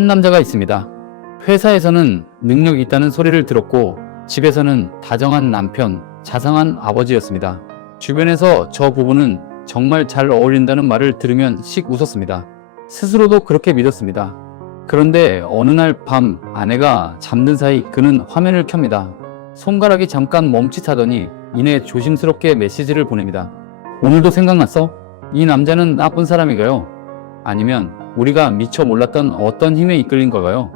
한 남자가 있습니다. 회사에서는 능력이 있다는 소리를 들었고 집에서는 다정한 남편, 자상한 아버지였습니다. 주변에서 저 부부는 정말 잘 어울린다는 말을 들으면 씩 웃었습니다. 스스로도 그렇게 믿었습니다. 그런데 어느 날 밤 아내가 잠든 사이 그는 화면을 켭니다. 손가락이 잠깐 멈칫하더니 이내 조심스럽게 메시지를 보냅니다. 오늘도 생각났어? 이 남자는 나쁜 사람인가요? 아니면 우리가 미처 몰랐던 어떤 힘에 이끌린 걸까요?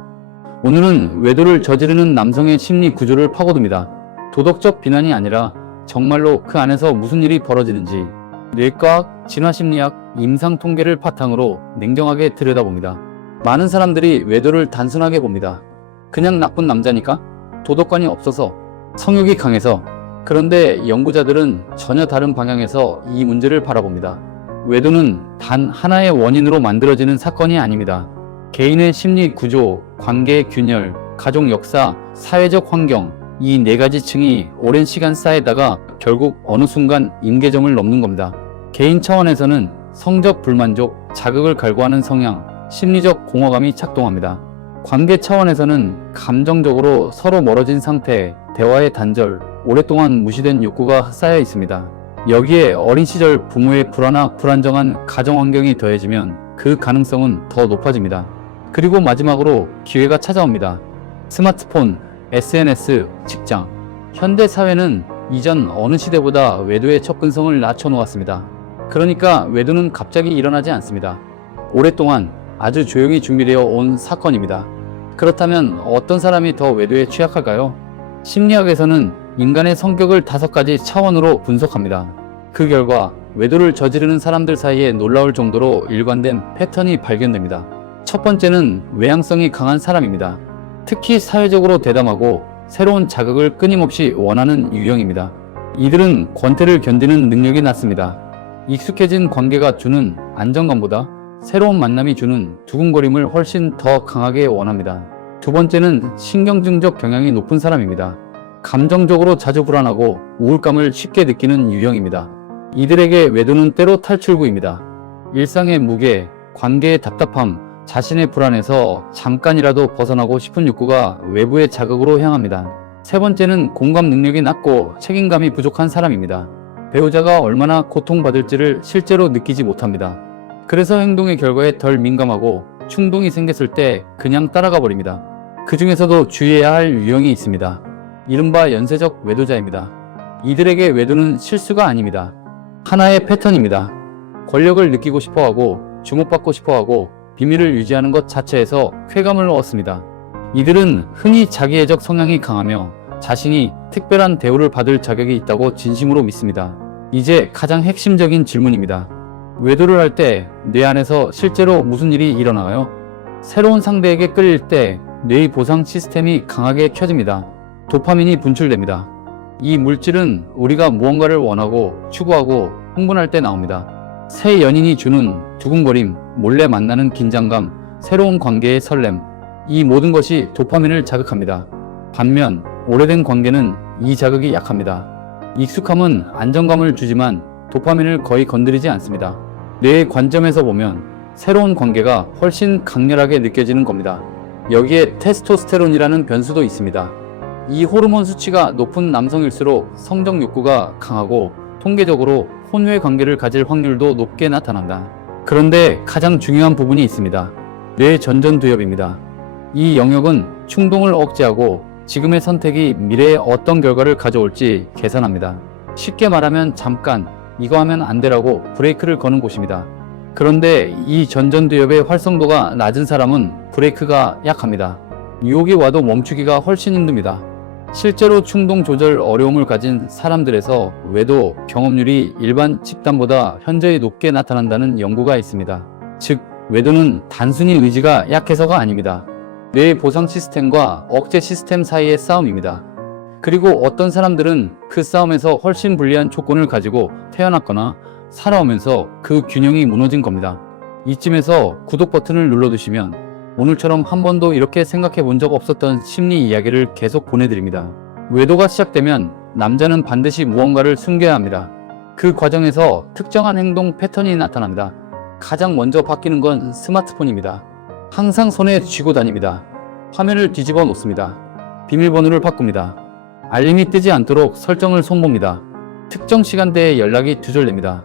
오늘은 외도를 저지르는 남성의 심리 구조를 파고듭니다. 도덕적 비난이 아니라 정말로 그 안에서 무슨 일이 벌어지는지 뇌과학, 진화심리학, 임상 통계를 바탕으로 냉정하게 들여다봅니다. 많은 사람들이 외도를 단순하게 봅니다. 그냥 나쁜 남자니까? 도덕관이 없어서? 성욕이 강해서? 그런데 연구자들은 전혀 다른 방향에서 이 문제를 바라봅니다. 외도는 단 하나의 원인으로 만들어지는 사건이 아닙니다. 개인의 심리 구조, 관계의 균열, 가족 역사, 사회적 환경, 이 네 가지 층이 오랜 시간 쌓이다가 결국 어느 순간 임계점을 넘는 겁니다. 개인 차원에서는 성적 불만족, 자극을 갈구하는 성향, 심리적 공허감이 작동합니다. 관계 차원에서는 감정적으로 서로 멀어진 상태, 대화의 단절, 오랫동안 무시된 욕구가 쌓여 있습니다. 여기에 어린 시절 부모의 불안정한 가정 환경이 더해지면 그 가능성은 더 높아집니다. 그리고 마지막으로 기회가 찾아옵니다. 스마트폰, SNS, 직장. 현대 사회는 이전 어느 시대보다 외도의 접근성을 낮춰놓았습니다. 그러니까 외도는 갑자기 일어나지 않습니다. 오랫동안 아주 조용히 준비되어 온 사건입니다. 그렇다면 어떤 사람이 더 외도에 취약할까요? 심리학에서는 인간의 성격을 5가지 차원으로 분석합니다. 그 결과 외도를 저지르는 사람들 사이에 놀라울 정도로 일관된 패턴이 발견됩니다. 첫 번째는 외향성이 강한 사람입니다. 특히 사회적으로 대담하고 새로운 자극을 끊임없이 원하는 유형입니다. 이들은 권태를 견디는 능력이 낮습니다. 익숙해진 관계가 주는 안정감보다 새로운 만남이 주는 두근거림을 훨씬 더 강하게 원합니다. 두 번째는 신경증적 경향이 높은 사람입니다. 감정적으로 자주 불안하고 우울감을 쉽게 느끼는 유형입니다. 이들에게 외도는 때로 탈출구입니다. 일상의 무게, 관계의 답답함, 자신의 불안에서 잠깐이라도 벗어나고 싶은 욕구가 외부의 자극으로 향합니다. 세 번째는 공감 능력이 낮고 책임감이 부족한 사람입니다. 배우자가 얼마나 고통받을지를 실제로 느끼지 못합니다. 그래서 행동의 결과에 덜 민감하고 충동이 생겼을 때 그냥 따라가 버립니다. 그 중에서도 주의해야 할 유형이 있습니다. 이른바 연쇄적 외도자입니다. 이들에게 외도는 실수가 아닙니다. 하나의 패턴입니다. 권력을 느끼고 싶어하고 주목받고 싶어하고 비밀을 유지하는 것 자체에서 쾌감을 얻습니다. 이들은 흔히 자기애적 성향이 강하며 자신이 특별한 대우를 받을 자격이 있다고 진심으로 믿습니다. 이제 가장 핵심적인 질문입니다. 외도를 할 때 뇌 안에서 실제로 무슨 일이 일어나요? 새로운 상대에게 끌릴 때 뇌의 보상 시스템이 강하게 켜집니다. 도파민이 분출됩니다. 이 물질은 우리가 무언가를 원하고 추구하고 흥분할 때 나옵니다. 새 연인이 주는 두근거림, 몰래 만나는 긴장감, 새로운 관계의 설렘, 이 모든 것이 도파민을 자극합니다. 반면 오래된 관계는 이 자극이 약합니다. 익숙함은 안정감을 주지만 도파민을 거의 건드리지 않습니다. 뇌의 관점에서 보면 새로운 관계가 훨씬 강렬하게 느껴지는 겁니다. 여기에 테스토스테론이라는 변수도 있습니다. 이 호르몬 수치가 높은 남성일수록 성적 욕구가 강하고 통계적으로 혼외 관계를 가질 확률도 높게 나타난다. 그런데 가장 중요한 부분이 있습니다. 뇌 전전두엽입니다. 이 영역은 충동을 억제하고 지금의 선택이 미래에 어떤 결과를 가져올지 계산합니다. 쉽게 말하면 잠깐 이거 하면 안 되라고 브레이크를 거는 곳입니다. 그런데 이 전전두엽의 활성도가 낮은 사람은 브레이크가 약합니다. 유혹이 와도 멈추기가 훨씬 힘듭니다. 실제로 충동 조절 어려움을 가진 사람들에서 외도 경험률이 일반 집단보다 현저히 높게 나타난다는 연구가 있습니다. 즉, 외도는 단순히 의지가 약해서가 아닙니다. 뇌의 보상 시스템과 억제 시스템 사이의 싸움입니다. 그리고 어떤 사람들은 그 싸움에서 훨씬 불리한 조건을 가지고 태어났거나 살아오면서 그 균형이 무너진 겁니다. 이쯤에서 구독 버튼을 눌러두시면 오늘처럼 한 번도 이렇게 생각해 본 적 없었던 심리 이야기를 계속 보내드립니다. 외도가 시작되면 남자는 반드시 무언가를 숨겨야 합니다. 그 과정에서 특정한 행동 패턴이 나타납니다. 가장 먼저 바뀌는 건 스마트폰입니다. 항상 손에 쥐고 다닙니다. 화면을 뒤집어 놓습니다. 비밀번호를 바꿉니다. 알림이 뜨지 않도록 설정을 손봅니다. 특정 시간대에 연락이 두절됩니다.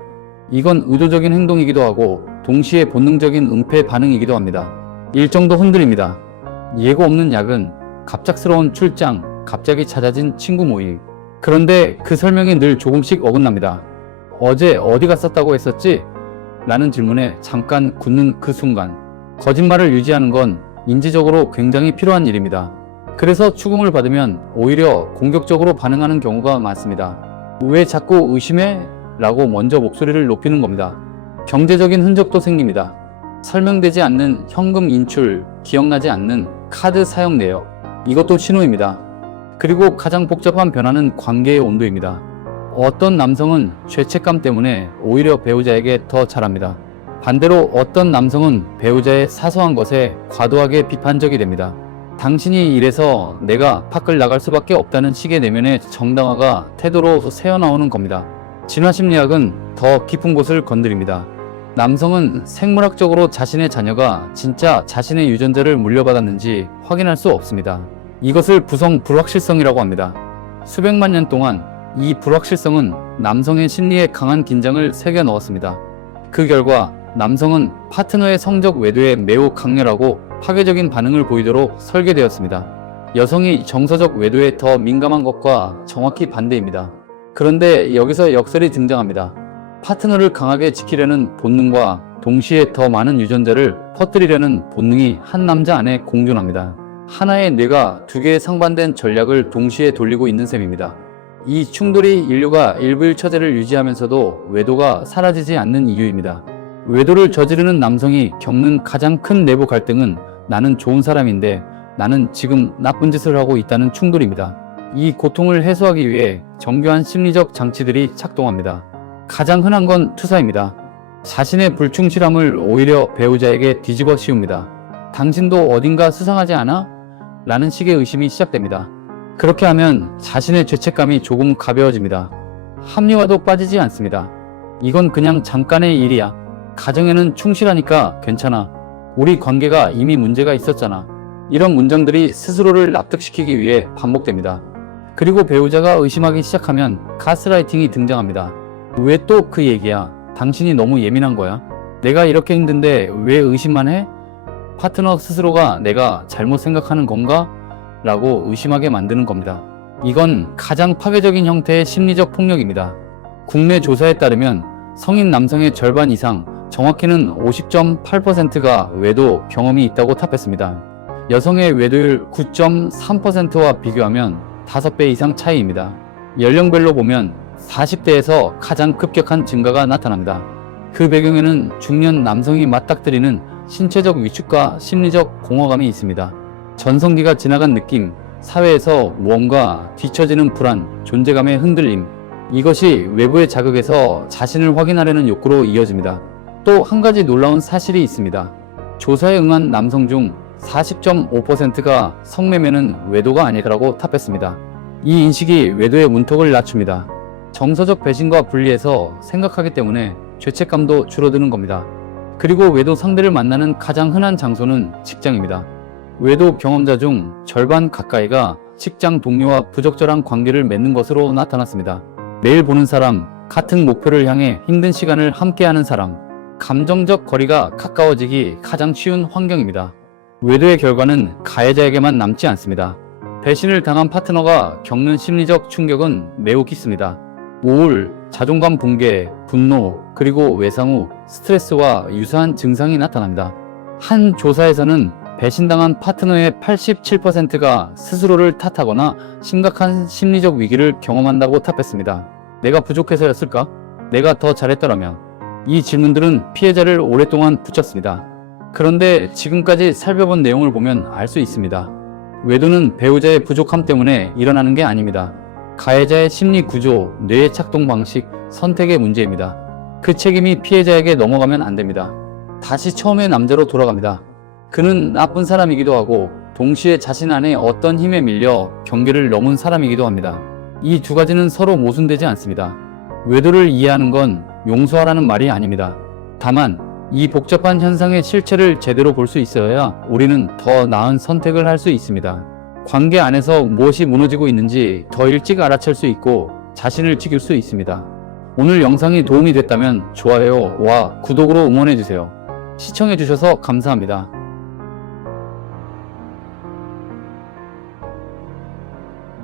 이건 의도적인 행동이기도 하고 동시에 본능적인 은폐 반응이기도 합니다. 일정도 흔들립니다. 예고 없는 야근, 갑작스러운 출장, 갑자기 찾아진 친구 모임. 그런데 그 설명이 늘 조금씩 어긋납니다. 어제 어디 갔었다고 했었지? 라는 질문에 잠깐 굳는 그 순간. 거짓말을 유지하는 건 인지적으로 굉장히 필요한 일입니다. 그래서 추궁을 받으면 오히려 공격적으로 반응하는 경우가 많습니다. 왜 자꾸 의심해? 라고 먼저 목소리를 높이는 겁니다. 경제적인 흔적도 생깁니다. 설명되지 않는 현금 인출, 기억나지 않는 카드 사용 내역. 이것도 신호입니다. 그리고 가장 복잡한 변화는 관계의 온도입니다. 어떤 남성은 죄책감 때문에 오히려 배우자에게 더 잘합니다. 반대로 어떤 남성은 배우자의 사소한 것에 과도하게 비판적이 됩니다. 당신이 이래서 내가 밖을 나갈 수밖에 없다는 식의 내면의 정당화가 태도로 새어나오는 겁니다. 진화심리학은 더 깊은 곳을 건드립니다. 남성은 생물학적으로 자신의 자녀가 진짜 자신의 유전자를 물려받았는지 확인할 수 없습니다. 이것을 부성 불확실성이라고 합니다. 수백만 년 동안 이 불확실성은 남성의 심리에 강한 긴장을 새겨 넣었습니다. 그 결과 남성은 파트너의 성적 외도에 매우 강렬하고 파괴적인 반응을 보이도록 설계되었습니다. 여성이 정서적 외도에 더 민감한 것과 정확히 반대입니다. 그런데 여기서 역설이 등장합니다. 파트너를 강하게 지키려는 본능과 동시에 더 많은 유전자를 퍼뜨리려는 본능이 한 남자 안에 공존합니다. 하나의 뇌가 두 개의 상반된 전략을 동시에 돌리고 있는 셈입니다. 이 충돌이 인류가 일부일처제를 유지하면서도 외도가 사라지지 않는 이유입니다. 외도를 저지르는 남성이 겪는 가장 큰 내부 갈등은 나는 좋은 사람인데 나는 지금 나쁜 짓을 하고 있다는 충돌입니다. 이 고통을 해소하기 위해 정교한 심리적 장치들이 작동합니다. 가장 흔한 건 투사입니다. 자신의 불충실함을 오히려 배우자에게 뒤집어 씌웁니다. 당신도 어딘가 수상하지 않아? 라는 식의 의심이 시작됩니다. 그렇게 하면 자신의 죄책감이 조금 가벼워집니다. 합리화도 빠지지 않습니다. 이건 그냥 잠깐의 일이야. 가정에는 충실하니까 괜찮아. 우리 관계가 이미 문제가 있었잖아. 이런 문장들이 스스로를 납득시키기 위해 반복됩니다. 그리고 배우자가 의심하기 시작하면 가스라이팅이 등장합니다. 왜 또 그 얘기야? 당신이 너무 예민한 거야? 내가 이렇게 힘든데 왜 의심만 해? 파트너 스스로가 내가 잘못 생각하는 건가? 라고 의심하게 만드는 겁니다. 이건 가장 파괴적인 형태의 심리적 폭력입니다. 국내 조사에 따르면 성인 남성의 절반 이상, 정확히는 50.8%가 외도 경험이 있다고 답했습니다. 여성의 외도율 9.3%와 비교하면 5배 이상 차이입니다. 연령별로 보면 40대에서 가장 급격한 증가가 나타납니다. 그 배경에는 중년 남성이 맞닥뜨리는 신체적 위축과 심리적 공허감이 있습니다. 전성기가 지나간 느낌, 사회에서 무언가 뒤처지는 불안, 존재감의 흔들림. 이것이 외부의 자극에서 자신을 확인하려는 욕구로 이어집니다. 또 한 가지 놀라운 사실이 있습니다. 조사에 응한 남성 중 40.5%가 성매매는 외도가 아니라고 답했습니다. 이 인식이 외도의 문턱을 낮춥니다. 정서적 배신과 분리해서 생각하기 때문에 죄책감도 줄어드는 겁니다. 그리고 외도 상대를 만나는 가장 흔한 장소는 직장입니다. 외도 경험자 중 절반 가까이가 직장 동료와 부적절한 관계를 맺는 것으로 나타났습니다. 매일 보는 사람, 같은 목표를 향해 힘든 시간을 함께하는 사람, 감정적 거리가 가까워지기 가장 쉬운 환경입니다. 외도의 결과는 가해자에게만 남지 않습니다. 배신을 당한 파트너가 겪는 심리적 충격은 매우 깊습니다. 우울, 자존감 붕괴, 분노, 그리고 외상 후 스트레스와 유사한 증상이 나타납니다. 한 조사에서는 배신당한 파트너의 87%가 스스로를 탓하거나 심각한 심리적 위기를 경험한다고 답했습니다. 내가 부족해서였을까? 내가 더 잘했더라면? 이 질문들은 피해자를 오랫동안 붙였습니다. 그런데 지금까지 살펴본 내용을 보면 알 수 있습니다. 외도는 배우자의 부족함 때문에 일어나는 게 아닙니다. 가해자의 심리 구조, 뇌의 작동 방식, 선택의 문제입니다. 그 책임이 피해자에게 넘어가면 안 됩니다. 다시 처음의 남자로 돌아갑니다. 그는 나쁜 사람이기도 하고 동시에 자신 안에 어떤 힘에 밀려 경계를 넘은 사람이기도 합니다. 이 두 가지는 서로 모순되지 않습니다. 외도를 이해하는 건 용서하라는 말이 아닙니다. 다만 이 복잡한 현상의 실체를 제대로 볼 수 있어야 우리는 더 나은 선택을 할 수 있습니다. 관계 안에서 무엇이 무너지고 있는지 더 일찍 알아챌 수 있고 자신을 지킬 수 있습니다. 오늘 영상이 도움이 됐다면 좋아요와 구독으로 응원해주세요. 시청해주셔서 감사합니다.